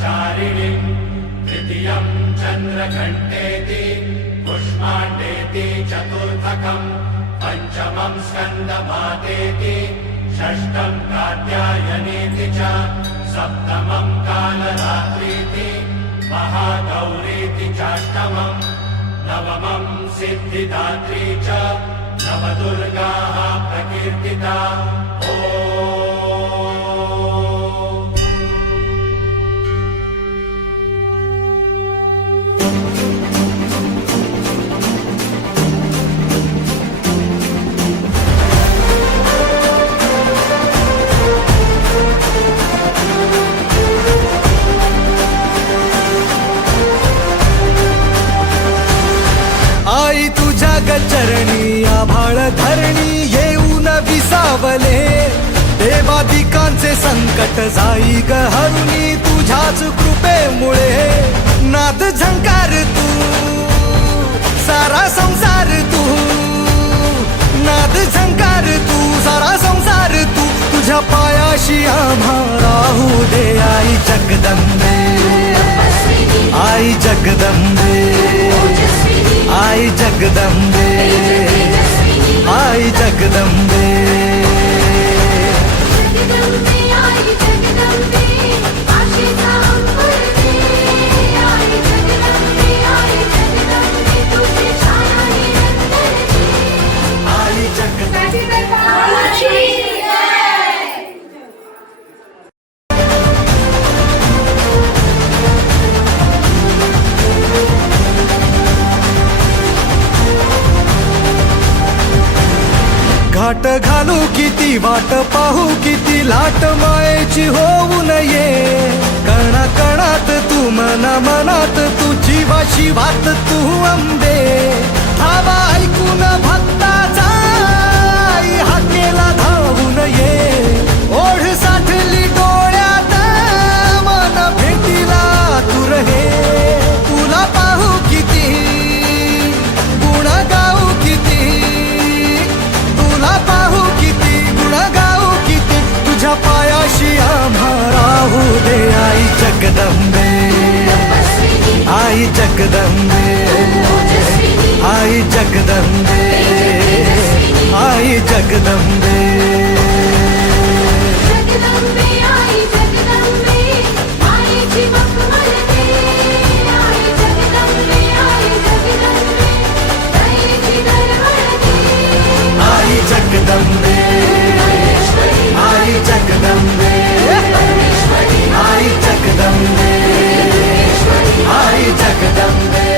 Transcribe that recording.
ब्रह्मचारिणीं तृतीयं चन्द्रघण्टेति कुष्माण्डेति चतुर्थकं पञ्चमं स्कन्दमातेति षष्ठं कात्यायनीति च सप्तमं कालरात्रीति महागौरीति चाष्टमं नवमं सिद्धिदात्री च नवदुर्गाः प्रकीर्तिता। आई तुझ्या गचरणी आभाळ धरणी येऊन विसावले देवादिकांचे संकट जाई ग हरुणी तुझ्याच कृपेमुळे नाद झंकार तू सारा संसार तू नाद झंकार तू सारा संसार तू तुझ्या पायाशी आम्हा राहू दे आई जगदंबे आई जगदंबे आई जगदंबे आई जगदंबे घाट घालू किती वाट पाहू किती लाट मायेची होऊ नये कणा कणात तू मना मनात तू जीवाशी वात तू अंबे धावा ऐकून भक्ताचा आई हाकेला धावू नये ओढ साठली डोळ्यात मन भेटीला तू रहे तुला पाहू किती गुण गाऊ किती तुला पाहू किती गुण गाऊ किती तुझ्या पायाशी आम्हा राहू दे आई जगदंबे आई जगदंबे आई जगदंबे आई जगदंबे जगदंबे आई जगदंबे आई जगदंबे आई जगदंबे